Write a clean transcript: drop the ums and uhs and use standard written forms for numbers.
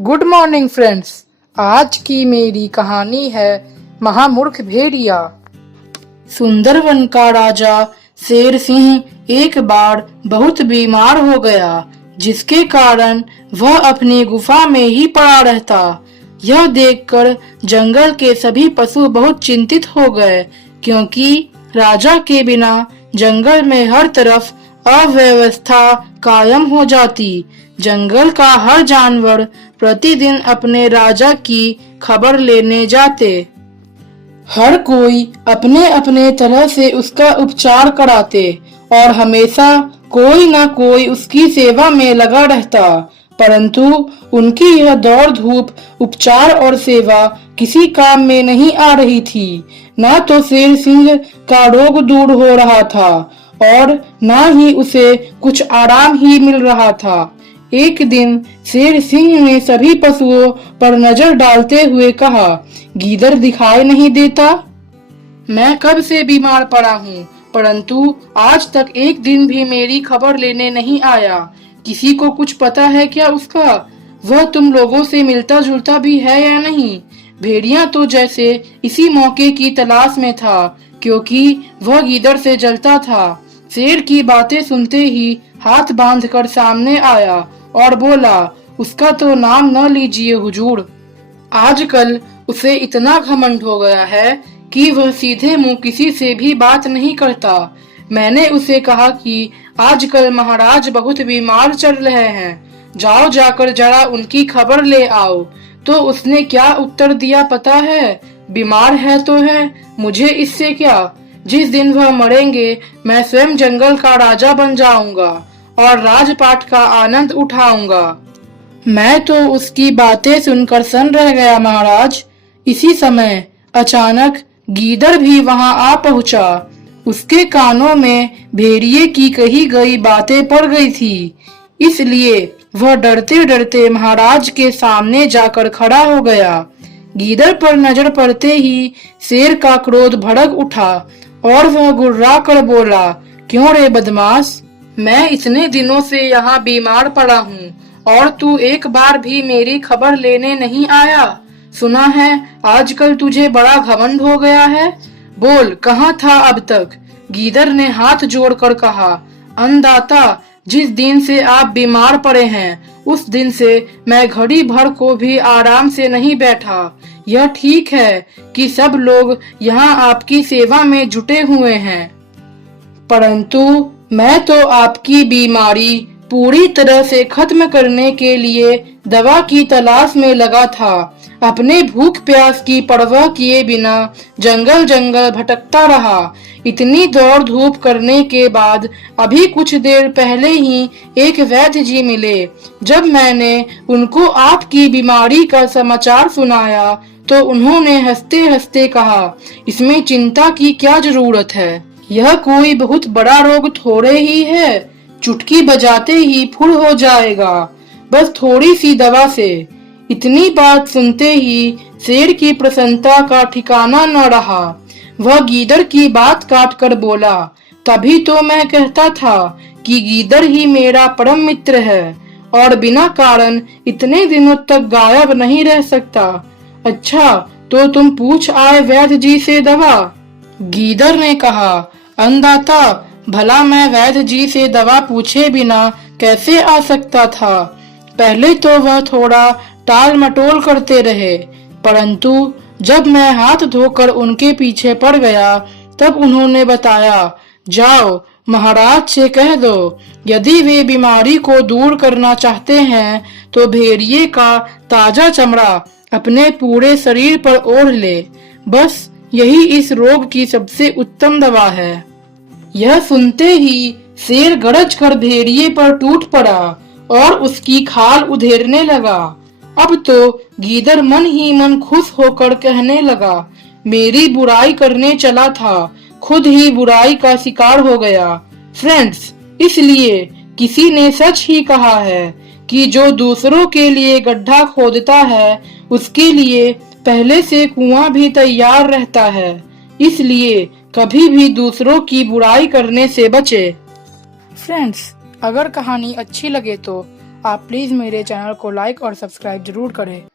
Good morning friends. आज की मेरी कहानी है महामूर्ख भेड़िया। सुंदर वन का राजा शेर सिंह एक बार बहुत बीमार हो गया, जिसके कारण वह अपनी गुफा में ही पड़ा रहता। यह देखकर जंगल के सभी पशु बहुत चिंतित हो गए, क्योंकि राजा के बिना जंगल में हर तरफ अव्यवस्था कायम हो जाती। जंगल का हर जानवर प्रतिदिन अपने राजा की खबर लेने जाते। हर कोई अपने अपने तरह से उसका उपचार कराते और हमेशा कोई ना कोई उसकी सेवा में लगा रहता। परंतु उनकी यह दौड़ धूप उपचार और सेवा किसी काम में नहीं आ रही थी। न तो शेर सिंह का रोग दूर हो रहा था और न ही उसे कुछ आराम ही मिल रहा था। एक दिन शेर सिंह ने सभी पशुओं पर नजर डालते हुए कहा, गीदड़ दिखाई नहीं देता। मैं कब से बीमार पड़ा हूँ, परंतु आज तक एक दिन भी मेरी खबर लेने नहीं आया। किसी को कुछ पता है क्या उसका? वह तुम लोगों से मिलता जुलता भी है या नहीं? भेड़िया तो जैसे इसी मौके की तलाश में था, क्योंकि वह गीदड़ से जलता था। शेर की बातें सुनते ही हाथ बांधकर सामने आया और बोला, उसका तो नाम न लीजिए हुजूर। आजकल उसे इतना घमंड हो गया है कि वह सीधे मुंह किसी से भी बात नहीं करता। मैंने उसे कहा कि आजकल महाराज बहुत बीमार चल रहे हैं, जाओ जाकर जरा उनकी खबर ले आओ। तो उसने क्या उत्तर दिया पता है? बीमार है तो है, मुझे इससे क्या। जिस दिन वह मरेंगे मैं स्वयं जंगल का राजा बन जाऊंगा और राजपाट का आनंद उठाऊंगा। मैं तो उसकी बातें सुनकर सन रह गया महाराज। इसी समय अचानक गीदड़ भी वहां आ पहुंचा। उसके कानों में भेड़िए की कही गई बातें पड़ गई थी, इसलिए वह डरते डरते महाराज के सामने जाकर खड़ा हो गया। गीदड़ पर नजर पड़ते ही शेर का क्रोध भड़क उठा और वह गुर्रा कर बोला, क्यों रे बदमाश, मैं इतने दिनों से यहाँ बीमार पड़ा हूँ और तू एक बार भी मेरी खबर लेने नहीं आया। सुना है आजकल तुझे बड़ा घमंड हो गया है। बोल, कहाँ था अब तक? गीदड़ ने हाथ जोड़कर कहा, अन्नदाता, जिस दिन से आप बीमार पड़े हैं उस दिन से मैं घड़ी भर को भी आराम से नहीं बैठा। यह ठीक है कि सब लोग यहाँ आपकी सेवा में जुटे हुए हैं, परंतु मैं तो आपकी बीमारी पूरी तरह से खत्म करने के लिए दवा की तलाश में लगा था। अपने भूख प्यास की परवाह किए बिना जंगल जंगल भटकता रहा। इतनी दौड़ धूप करने के बाद अभी कुछ देर पहले ही एक वैद्य जी मिले। जब मैंने उनको आपकी बीमारी का समाचार सुनाया तो उन्होंने हंसते हंसते कहा, इसमें चिंता की क्या जरूरत है, यह कोई बहुत बड़ा रोग थोड़े ही है, चुटकी बजाते ही फुर हो जाएगा, बस थोड़ी सी दवा से। इतनी बात सुनते ही शेर की प्रसन्नता का ठिकाना न रहा। वह गीदड़ की बात काट कर बोला, तभी तो मैं कहता था कि गीदड़ ही मेरा परम मित्र है और बिना कारण इतने दिनों तक गायब नहीं रह सकता। अच्छा, तो तुम पूछ आए वैद्य जी से दवा? गीदड़ ने कहा, अन्नदाता, भला मैं वैद्य जी से दवा पूछे बिना कैसे आ सकता था। पहले तो वह थोड़ा टाल मटोल करते रहे, परंतु जब मैं हाथ धोकर उनके पीछे पड़ गया तब उन्होंने बताया, जाओ महाराज से कह दो, यदि वे बीमारी को दूर करना चाहते हैं तो भेड़िए का ताजा चमड़ा अपने पूरे शरीर पर ओढ़ ले, बस यही इस रोग की सबसे उत्तम दवा है। यह सुनते ही शेर गरज कर भेड़िए पर टूट पड़ा और उसकी खाल उधेड़ने लगा। अब तो गीदड़ मन ही मन खुश होकर कहने लगा, मेरी बुराई करने चला था, खुद ही बुराई का शिकार हो गया। फ्रेंड्स, इसलिए किसी ने सच ही कहा है कि जो दूसरों के लिए गड्ढा खोदता है उसके लिए पहले से कुआं भी तैयार रहता है। इसलिए कभी भी दूसरों की बुराई करने से बचे। फ्रेंड्स, अगर कहानी अच्छी लगे तो आप प्लीज़ मेरे चैनल को लाइक और सब्सक्राइब जरूर करें।